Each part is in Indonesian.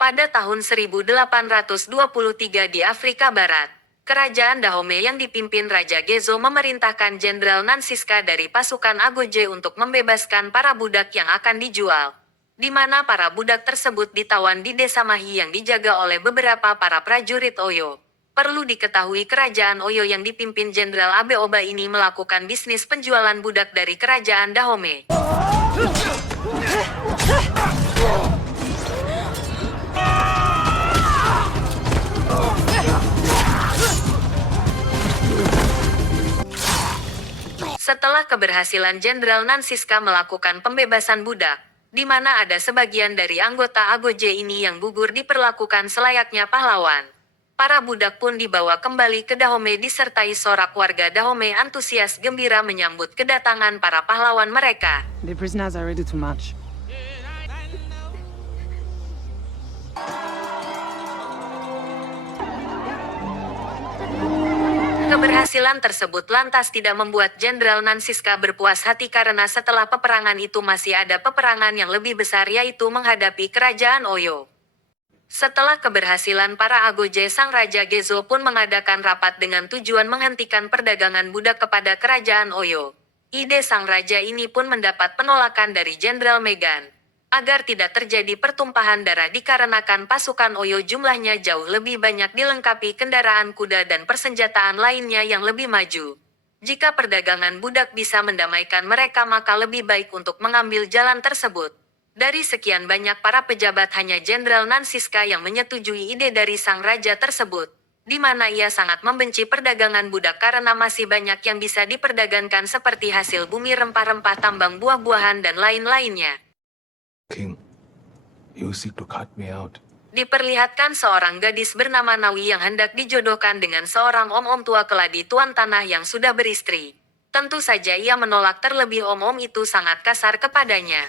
Pada tahun 1823 di Afrika Barat, kerajaan Dahomey yang dipimpin Raja Gezo memerintahkan Jenderal Nansiska dari pasukan Agoje untuk membebaskan para budak yang akan dijual, di mana para budak tersebut ditawan di desa Mahi yang dijaga oleh beberapa para prajurit Oyo. Perlu diketahui kerajaan Oyo yang dipimpin Jenderal Abe Oba ini melakukan bisnis penjualan budak dari kerajaan Dahomey. Setelah keberhasilan Jenderal Nansiska melakukan pembebasan budak, di mana ada sebagian dari anggota Agoje ini yang gugur diperlakukan selayaknya pahlawan, para budak pun dibawa kembali ke Dahomey disertai sorak warga Dahomey antusias gembira menyambut kedatangan para pahlawan mereka. The prisoners are ready to march. Keberhasilan tersebut lantas tidak membuat Jenderal Nansiska berpuas hati karena setelah peperangan itu masih ada peperangan yang lebih besar yaitu menghadapi kerajaan Oyo. Setelah keberhasilan para Agoje, sang Raja Gezo pun mengadakan rapat dengan tujuan menghentikan perdagangan budak kepada kerajaan Oyo. Ide sang raja ini pun mendapat penolakan dari Jenderal Megan, agar tidak terjadi pertumpahan darah dikarenakan pasukan Oyo jumlahnya jauh lebih banyak dilengkapi kendaraan kuda dan persenjataan lainnya yang lebih maju. Jika perdagangan budak bisa mendamaikan mereka maka lebih baik untuk mengambil jalan tersebut. Dari sekian banyak para pejabat hanya Jenderal Nansiska yang menyetujui ide dari sang raja tersebut, di mana ia sangat membenci perdagangan budak karena masih banyak yang bisa diperdagangkan seperti hasil bumi, rempah-rempah, tambang, buah-buahan, dan lain-lainnya. King, you seek to cut me out. Diperlihatkan seorang gadis bernama Nawi yang hendak dijodohkan dengan seorang om-om tua keladi tuan tanah yang sudah beristri. Tentu saja ia menolak, terlebih om-om itu sangat kasar kepadanya.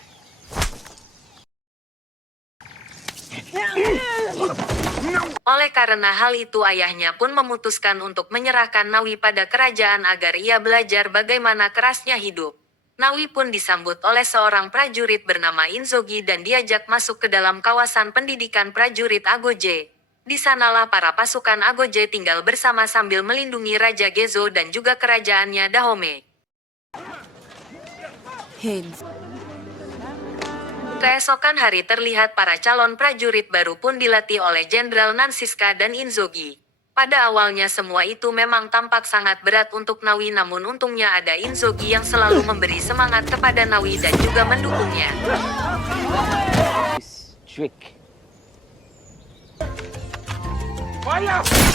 Oleh karena hal itu ayahnya pun memutuskan untuk menyerahkan Nawi pada kerajaan agar ia belajar bagaimana kerasnya hidup. Nawi pun disambut oleh seorang prajurit bernama Inzogi dan diajak masuk ke dalam kawasan pendidikan prajurit Agoje. Di sanalah para pasukan Agoje tinggal bersama sambil melindungi Raja Gezo dan juga kerajaannya Dahomey. Keesokan hari terlihat para calon prajurit baru pun dilatih oleh Jenderal Nansiska dan Inzogi. Pada awalnya semua itu memang tampak sangat berat untuk Nawi, namun untungnya ada Inzogi yang selalu memberi semangat kepada Nawi dan juga mendukungnya.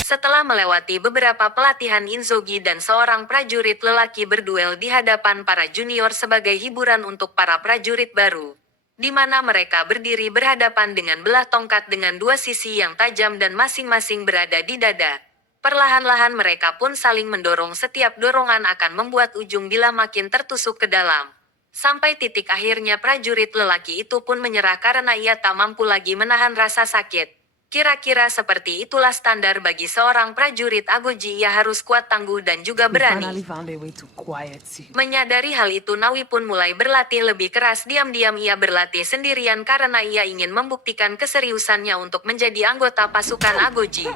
Setelah melewati beberapa pelatihan, Inzogi dan seorang prajurit lelaki berduel di hadapan para junior sebagai hiburan untuk para prajurit baru, di mana mereka berdiri berhadapan dengan belah tongkat dengan dua sisi yang tajam dan masing-masing berada di dada. Perlahan-lahan mereka pun saling mendorong, setiap dorongan akan membuat ujung bilah makin tertusuk ke dalam. Sampai titik akhirnya prajurit lelaki itu pun menyerah karena ia tak mampu lagi menahan rasa sakit. Kira-kira seperti itulah standar bagi seorang prajurit Agoji, ia harus kuat, tangguh dan juga berani. Menyadari hal itu, Nawi pun mulai berlatih lebih keras. Diam-diam ia berlatih sendirian karena ia ingin membuktikan keseriusannya untuk menjadi anggota pasukan Agoji.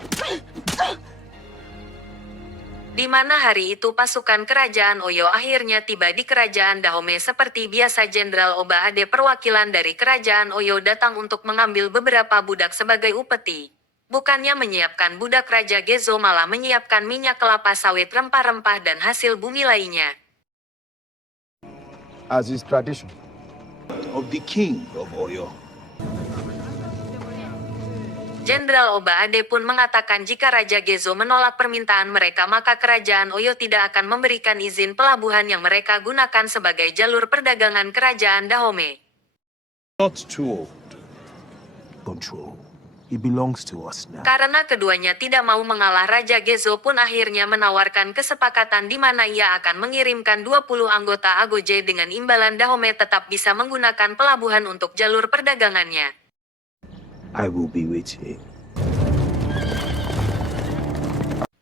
Di mana hari itu pasukan kerajaan Oyo akhirnya tiba di kerajaan Dahomey. Seperti biasa, Jenderal Oba Ade, perwakilan dari kerajaan Oyo, datang untuk mengambil beberapa budak sebagai upeti. Bukannya menyiapkan budak, Raja Gezo malah menyiapkan minyak kelapa sawit, rempah-rempah dan hasil bumi lainnya. As is tradition of the king of Oyo. Jenderal Oba Ade pun mengatakan jika Raja Gezo menolak permintaan mereka maka kerajaan Oyo tidak akan memberikan izin pelabuhan yang mereka gunakan sebagai jalur perdagangan kerajaan Dahomey. Not too old. Control. It belongs to us now. Karena keduanya tidak mau mengalah, Raja Gezo pun akhirnya menawarkan kesepakatan di mana ia akan mengirimkan 20 anggota Agoje dengan imbalan Dahomey tetap bisa menggunakan pelabuhan untuk jalur perdagangannya. I will be waiting.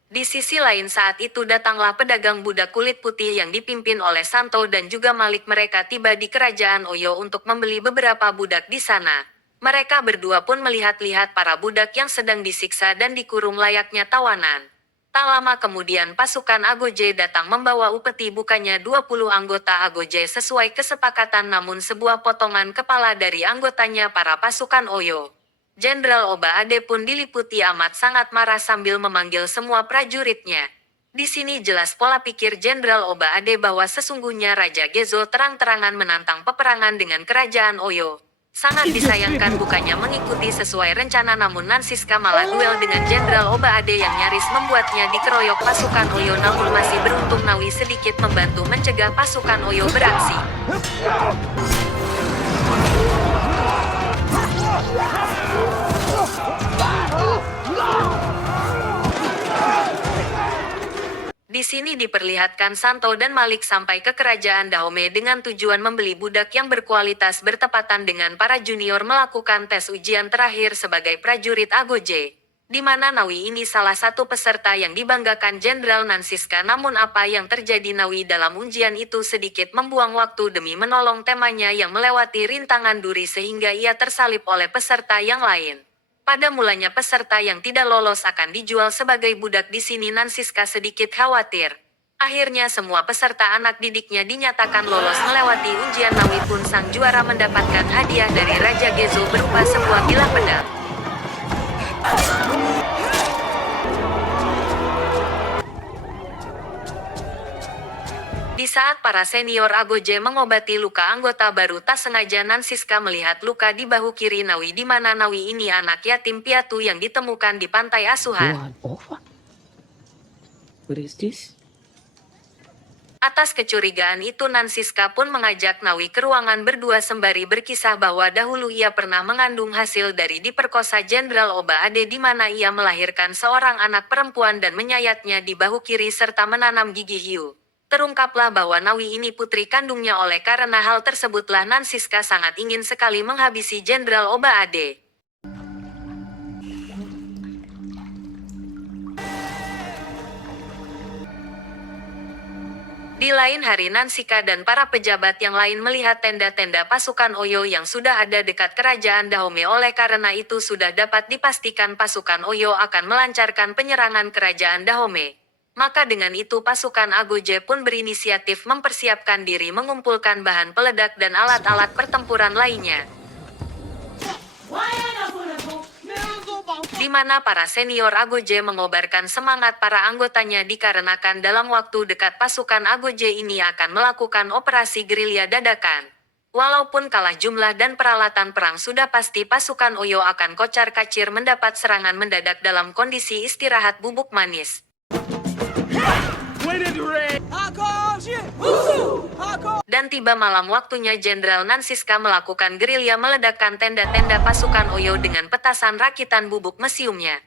Di sisi lain saat itu datanglah pedagang budak kulit putih yang dipimpin oleh Santo dan juga Malik. Mereka tiba di kerajaan Oyo untuk membeli beberapa budak di sana. Mereka berdua pun melihat-lihat para budak yang sedang disiksa dan dikurung layaknya tawanan. Tak lama kemudian pasukan Agoje datang membawa upeti bukannya 20 anggota Agoje sesuai kesepakatan namun sebuah potongan kepala dari anggotanya para pasukan Oyo. Jenderal Oba Ade pun diliputi amat sangat marah sambil memanggil semua prajuritnya. Di sini jelas pola pikir Jenderal Oba Ade bahwa sesungguhnya Raja Gezo terang-terangan menantang peperangan dengan kerajaan Oyo. Sangat disayangkan bukannya mengikuti sesuai rencana namun Nansiska malah duel dengan Jenderal Oba Ade yang nyaris membuatnya dikeroyok pasukan Oyo namun masih beruntung Nawi sedikit membantu mencegah pasukan Oyo beraksi. Di sini diperlihatkan Santo dan Malik sampai ke kerajaan Dahome dengan tujuan membeli budak yang berkualitas bertepatan dengan para junior melakukan tes ujian terakhir sebagai prajurit Agoje. Di mana Nawi ini salah satu peserta yang dibanggakan Jenderal Nansiska namun apa yang terjadi Nawi dalam ujian itu sedikit membuang waktu demi menolong temannya yang melewati rintangan duri sehingga ia tersalip oleh peserta yang lain. Pada mulanya peserta yang tidak lolos akan dijual sebagai budak di sini Nansiska sedikit khawatir. Akhirnya semua peserta anak didiknya dinyatakan lolos melewati ujian Nawi pun sang juara mendapatkan hadiah dari Raja Gezo berupa sebuah bilah pedang. Di saat para senior Agoje mengobati luka anggota baru tak sengaja Nansiska melihat luka di bahu kiri Nawi di mana Nawi ini anak yatim piatu yang ditemukan di pantai asuhan. What is this? Atas kecurigaan itu Nansiska pun mengajak Nawi ke ruangan berdua sembari berkisah bahwa dahulu ia pernah mengandung hasil dari diperkosa Jenderal Oba Ade di mana ia melahirkan seorang anak perempuan dan menyayatnya di bahu kiri serta menanam gigi hiu. Terungkaplah bahwa Nawi ini putri kandungnya oleh karena hal tersebutlah Nansiska sangat ingin sekali menghabisi Jenderal Oba Ade. Di lain hari Nansika dan para pejabat yang lain melihat tenda-tenda pasukan Oyo yang sudah ada dekat kerajaan Dahome oleh karena itu sudah dapat dipastikan pasukan Oyo akan melancarkan penyerangan kerajaan Dahome. Maka dengan itu pasukan Agoje pun berinisiatif mempersiapkan diri mengumpulkan bahan peledak dan alat-alat pertempuran lainnya. Di mana para senior Agoje mengobarkan semangat para anggotanya dikarenakan dalam waktu dekat pasukan Agoje ini akan melakukan operasi gerilya dadakan. Walaupun kalah jumlah dan peralatan perang sudah pasti pasukan Oyo akan kocar-kacir mendapat serangan mendadak dalam kondisi istirahat bubuk manis. Dan tiba malam waktunya Jenderal Nansiska melakukan gerilya meledakkan tenda-tenda pasukan Oyo dengan petasan rakitan bubuk mesiumnya.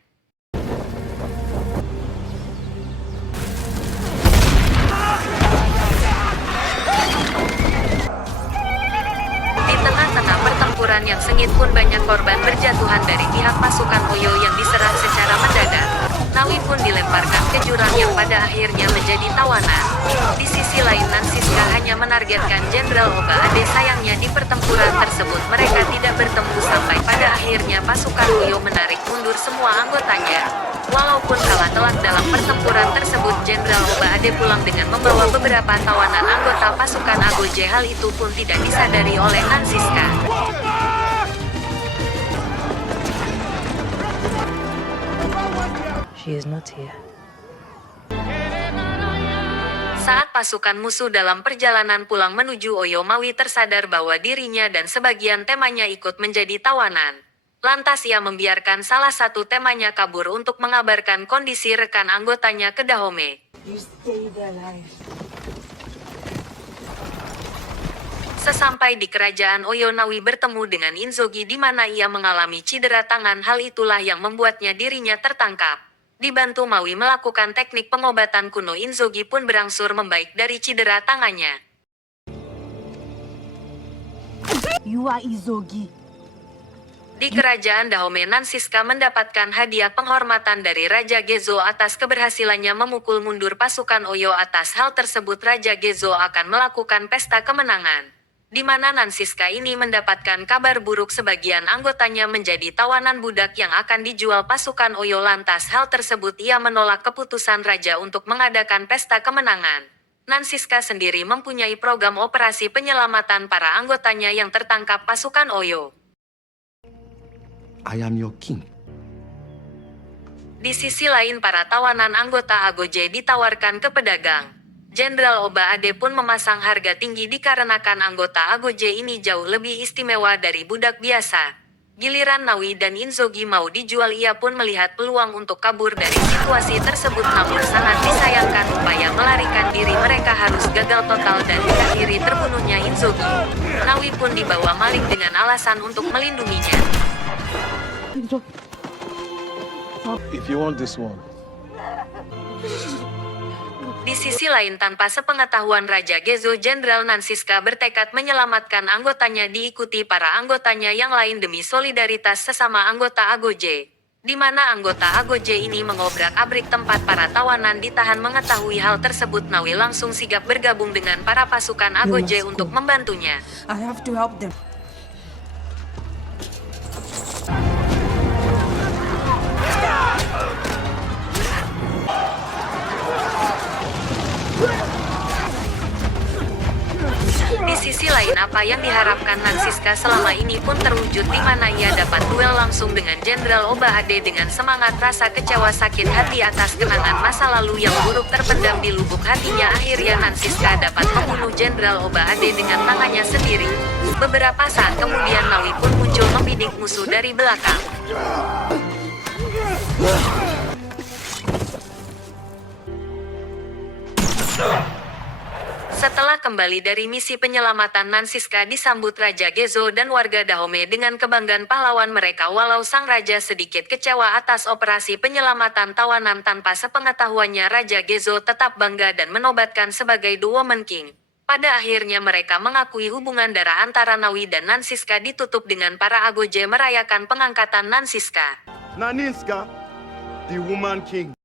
Di tengah-tengah pertempuran yang sengit pun banyak korban berjatuhan dari pihak pasukan Oyo yang diserang secara mendadak. Nawi pun dilemparkan ke jurang yang pada akhirnya menjadi tawanan. Di sisi lain Nansiska hanya menargetkan Jenderal Oba Ade sayangnya di pertempuran tersebut mereka tidak bertemu sampai pada akhirnya pasukan Oyo menarik mundur semua anggotanya. Walaupun kalah telak dalam pertempuran tersebut Jenderal Oba Ade pulang dengan membawa beberapa tawanan anggota pasukan Agoje hal itu pun tidak disadari oleh Nansiska. She is not here. Saat pasukan musuh dalam perjalanan pulang menuju Oyo Mawi tersadar bahwa dirinya dan sebagian temannya ikut menjadi tawanan. Lantas ia membiarkan salah satu temannya kabur untuk mengabarkan kondisi rekan anggotanya ke Dahome. Sesampai di kerajaan Oyo Nawi bertemu dengan Inzogi di mana ia mengalami cedera tangan hal itulah yang membuatnya dirinya tertangkap. Dibantu Mawi melakukan teknik pengobatan kuno Inzogi pun berangsur membaik dari cedera tangannya. You are Izogi. Di kerajaan Dahome Nansiska mendapatkan hadiah penghormatan dari Raja Gezo atas keberhasilannya memukul mundur pasukan Oyo. Atas hal tersebut Raja Gezo akan melakukan pesta kemenangan. di mana Nansiska ini mendapatkan kabar buruk sebagian anggotanya menjadi tawanan budak yang akan dijual pasukan Oyo. Lantas hal tersebut ia menolak keputusan raja untuk mengadakan pesta kemenangan. Nansiska sendiri mempunyai program operasi penyelamatan para anggotanya yang tertangkap pasukan Oyo. I am your king. Di sisi lain para tawanan anggota Agoje ditawarkan ke pedagang. Jenderal Oba Ade pun memasang harga tinggi dikarenakan anggota Agoje ini jauh lebih istimewa dari budak biasa. Giliran Nawi dan Inzogi mau dijual, ia pun melihat peluang untuk kabur dari situasi tersebut, namun sangat disayangkan upaya melarikan diri mereka harus gagal total dan diakhiri terbunuhnya Inzogi. Nawi pun dibawa maling dengan alasan untuk melindunginya. If you want this one. Di sisi lain, tanpa sepengetahuan Raja Gezo, Jenderal Nansiska bertekad menyelamatkan anggotanya diikuti para anggotanya yang lain demi solidaritas sesama anggota Agoje. Di mana anggota Agoje ini mengobrak-abrik tempat para tawanan ditahan. Mengetahui hal tersebut, Nawi langsung sigap bergabung dengan para pasukan Agoje untuk membantunya. I have to help them. Di sisi lain, apa yang diharapkan Nansiska selama ini pun terwujud, di mana ia dapat duel langsung dengan Jenderal Oba Ade. Dengan semangat, rasa kecewa, sakit hati atas kenangan masa lalu yang buruk terpendam di lubuk hatinya, akhirnya Nansiska dapat membunuh Jenderal Oba Ade dengan tangannya sendiri. Beberapa saat kemudian Nawi pun muncul membidik musuh dari belakang. Setelah kembali dari misi penyelamatan, Nansiska disambut Raja Gezo dan warga Dahomey dengan kebanggaan pahlawan mereka. Walau sang raja sedikit kecewa atas operasi penyelamatan tawanan, tanpa sepengetahuannya Raja Gezo tetap bangga dan menobatkan sebagai The Woman King. Pada akhirnya mereka mengakui hubungan darah antara Nawi dan Nansiska ditutup dengan para Agoje merayakan pengangkatan Nansiska. Naninska, the Woman King.